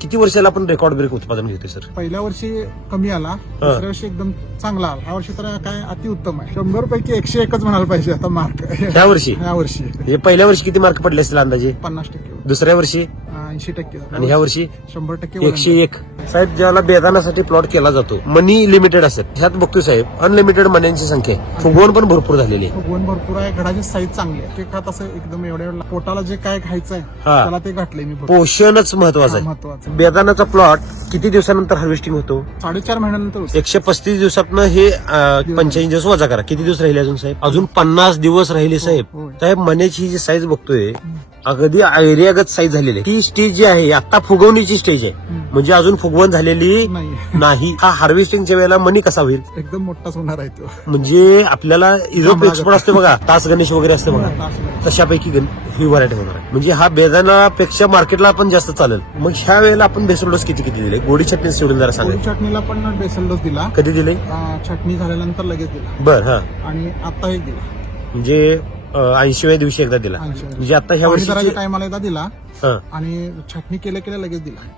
किती वर्षाला आपण रेकॉर्ड ब्रेक उत्पादन घेतोय सर? पहिल्या वर्षी कमी आला, दुसऱ्या वर्षी एकदम चांगला आला. ह्या वर्षी तर काय अतिउत्तम आहे. 100 पैकी 101च म्हणायला पाहिजे आता मार्क ह्या वर्षी. ह्या वर्षी हे पहिल्या वर्षी किती मार्क पडले असतील अंदाजे? 50%, दुसऱ्या वर्षी 80%, आणि ह्या वर्षी 100%. 101. साहेब, ज्याला बेदानासाठी प्लॉट केला जातो, मनी लिमिटेड असेल, ह्यात बघतोय साहेब अनलिमिटेड मन्यांची संख्या आहे. फुगवण पण भरपूर झालेली आहे. फुगवण भरपूर आहे, घडाची साईज चांगली आहे. ते खात असं एकदम एवढ्या पोटाला जे काय खायचं आहे हा. त्याला ते घातलंय मी भरपूर. पोषणच महत्वाचं आहे. महत्वाचं. बेदानाचा प्लॉट किती दिवसानंतर हार्वेस्टिंग होतो? 4.5 महिन्यानंतर होतं. 135 दिवसातनं हे 85 दिवस वजा करा. किती दिवस राहिले अजून साहेब? अजून 50 दिवस राहिले साहेब. होय. साहेब, मण्याची जी साईज बघतोय अगदी एरियागत साईज झालेली आहे. ती स्टेज जी आहे आता फुगवणीची स्टेज आहे. म्हणजे अजून फुगवण झालेली नाही. नाही. हा हार्वेस्टिंगच्या वेळेला मनी कसा होईल? एकदम मोठाच होणार आहे तो. म्हणजे आपल्याला इरोप एक्सपोर्ट असते बघा, तास गणेश वगैरे असते बघा, तास. तशापैकी ही व्हरायटी होणार आहे. म्हणजे हा बेदानापेक्षा मार्केटला पण जास्त चालेल. मग ह्या वेळेला आपण बेसल डोस किती दिले? गोडी चटणी सोडून जरा गोडी सांगा. चटणीला पण बेसल डोस दिला. कधी दिले? चटणी झाल्यानंतर लगेच दिला. बर. हा, आणि आता एक दिला. म्हणजे 80व्या दिवशी एकदा दिला. 80व्या म्हणजे आता ह्या वर्षी टायमाला एकदा दिला आणि छटणी केल्या लगेच दिला.